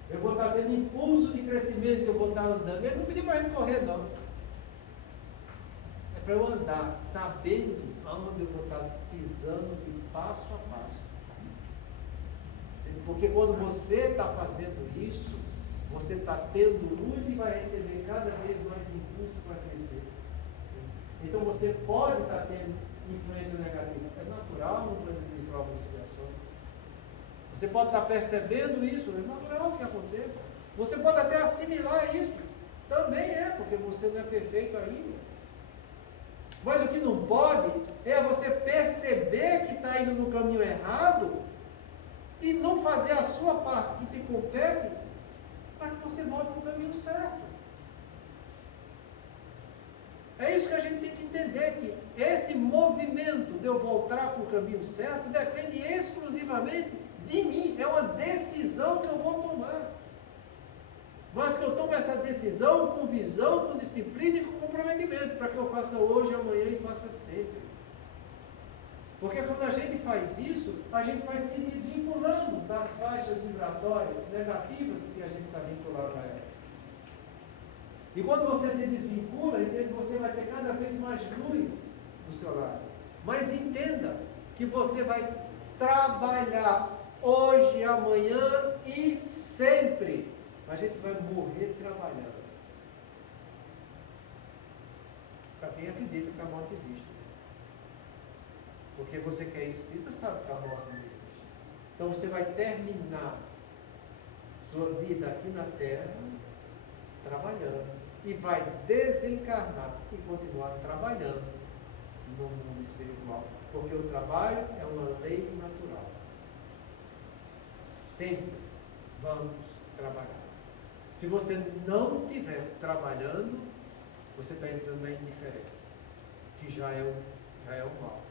eu vou estar tendo impulso de crescimento, eu vou estar andando. Ele não pediu para eu correr, não. É para eu andar, sabendo aonde eu vou estar pisando de passo a passo. Porque quando você está fazendo isso, você está tendo luz e vai receber cada vez mais impulso para crescer. Então você pode estar tendo influência negativa. É natural no planeta de provas e expiações. Você pode estar percebendo isso, é natural que aconteça. Você pode até assimilar isso. Também é, porque você não é perfeito ainda. Mas o que não pode é você perceber que está indo no caminho errado e não fazer a sua parte que te compete para que você volte para o caminho certo. É isso que a gente tem que entender, que esse movimento de eu voltar para o caminho certo depende exclusivamente de mim. É uma decisão que eu vou tomar. Mas que eu tomo essa decisão com visão, com disciplina e com comprometimento, para que eu faça hoje, amanhã e faça sempre. Porque quando a gente faz isso, a gente vai se desvinculando das faixas vibratórias negativas que a gente está vinculado a elas. E quando você se desvincula, entende, você vai ter cada vez mais luz do seu lado. Mas entenda que você vai trabalhar hoje, amanhã e sempre. A gente vai morrer trabalhando. Para quem acredita que a morte existe. Porque você que é espírita sabe que a morte não existe. Então você vai terminar sua vida aqui na Terra trabalhando. E vai desencarnar e continuar trabalhando no mundo espiritual. Porque o trabalho é uma lei natural. Sempre vamos trabalhar. Se você não estiver trabalhando, você está entrando na indiferença, que já é o mal.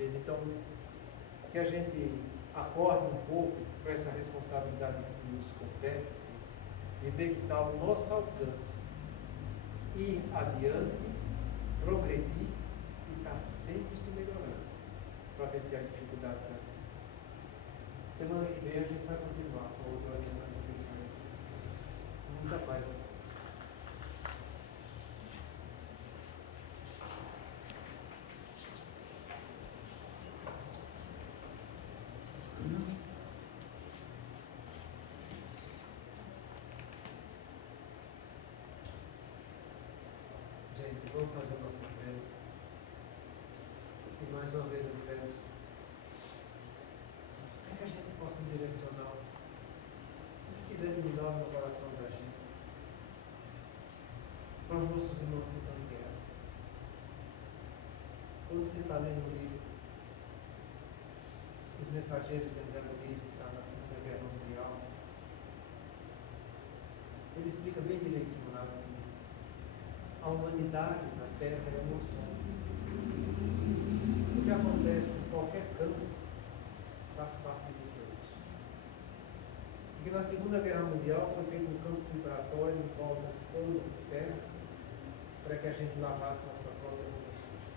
Então, que a gente acorde um pouco com essa responsabilidade que nos compete e ver que está ao nosso alcance ir adiante, progredir e estar sempre se melhorando para vencer as dificuldades da vida. Semana que vem a gente vai continuar com outra orientação diferente. Muita paz. Gente, vamos fazer a nossa prece. E mais uma vez eu peço que a gente possa direcionar o que quiser mudar no coração da gente para os nossos irmãos que estão em guerra. Quando você está lendo o livro Os Mensageiros de André Luiz, que está na Segunda Guerra Mundial, ele explica bem direitinho lá que a humanidade na Terra é uma só. O que acontece em qualquer campo faz parte de Deus. Porque na Segunda Guerra Mundial foi feito um campo vibratório em volta de toda a Terra para que a gente lavasse nossa própria roupa suja.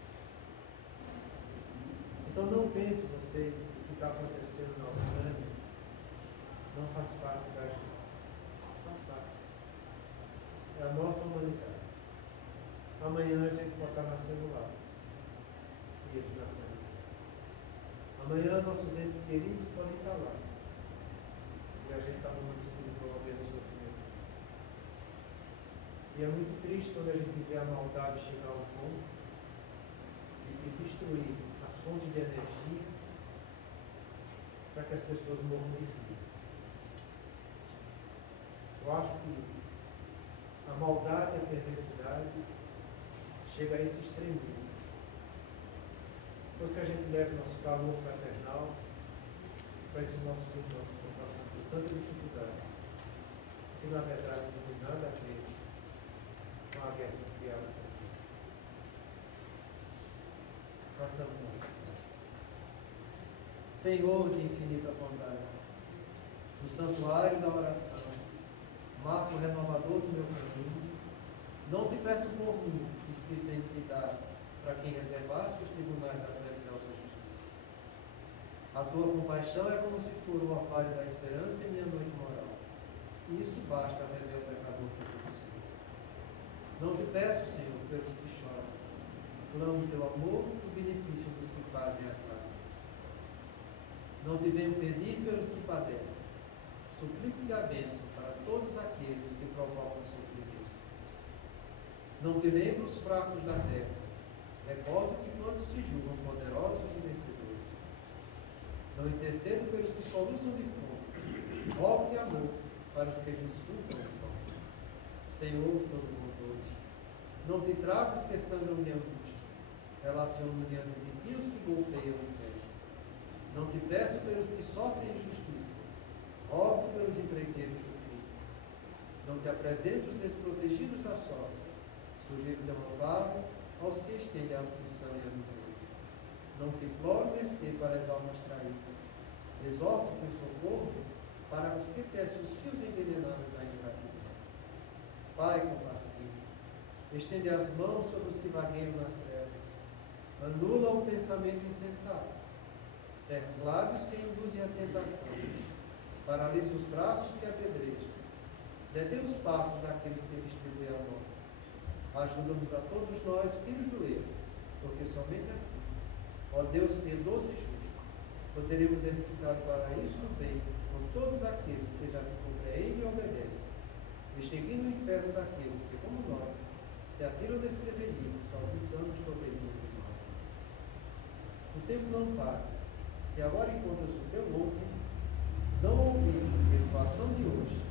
Então não pense vocês que o que está acontecendo na Ucrânia não faz parte da gente. Faz parte. É a nossa humanidade. Amanhã a gente pode estar nascendo lá. E eles nascendo. Amanhã nossos entes queridos podem estar lá. E a gente está no mundo espiritual vendo o sofrimento. E é muito triste quando a gente vê a maldade chegar ao ponto de se destruir as fontes de energia para que as pessoas morram de frio. Eu acho que a maldade e a perversidade chega a esse extremismo. Depois que a gente leve nosso calor fraternal para esses nossos irmãos que estão passando por tanta dificuldade, que na verdade não tem nada a ver com a guerra que há. Façamos nossa prece. Senhor de infinita bondade, no santuário da oração, marco renovador do meu caminho, não te peço por mim, Espírito da Infinidade, para quem reservaste os tribunais da tua excelsa justiça. A tua compaixão é como se for o orvalho da esperança em minha noite moral. E isso basta a rever o pecador que eu consigo. Não te peço, Senhor, pelos que choram. Clamo teu amor e o benefício dos que fazem as lágrimas. Não te venho pedir pelos que padecem. Suplico-te a bênção para todos aqueles que provocam sofrimento. Não te lembro os fracos da terra. Recordo que todos se julgam poderosos e vencedores. Não intercedo pelos que soluçam de fome. Rogo-te amor para os que disfrutam de fome. Senhor todo bondoso, não te trago os que sangram de angústia. Relaciono diante de ti os que golpeiam o pé. Não te peço pelos que sofrem injustiça. Rogo pelos empreiteiros do crime. Não te apresento os desprotegidos da sorte. Sujeito de amparo aos que estendem a aflição e a miséria. Não te imploro mercê para as almas traídas. Exorto-te o socorro para os que tecem os fios envenenados da ingratidão. Pai compassivo, estende as mãos sobre os que vagueiam nas trevas. Anula o pensamento insensato. Cerra os lábios que induzem a tentação. Paralisa os braços que apedrejam. Detém os passos daqueles que distribuem a morte. Ajuda-nos a todos nós, filhos do erro, porque somente assim, ó Deus piedoso e justo, poderemos edificar o paraíso do bem com todos aqueles que já te compreendem e obedecem, extinguindo o inferno daqueles que, como nós, se atiram desprevenidos aos insanos poderes do mal. O tempo não para. Se agora encontras o teu monte, não ouvides que a educação de hoje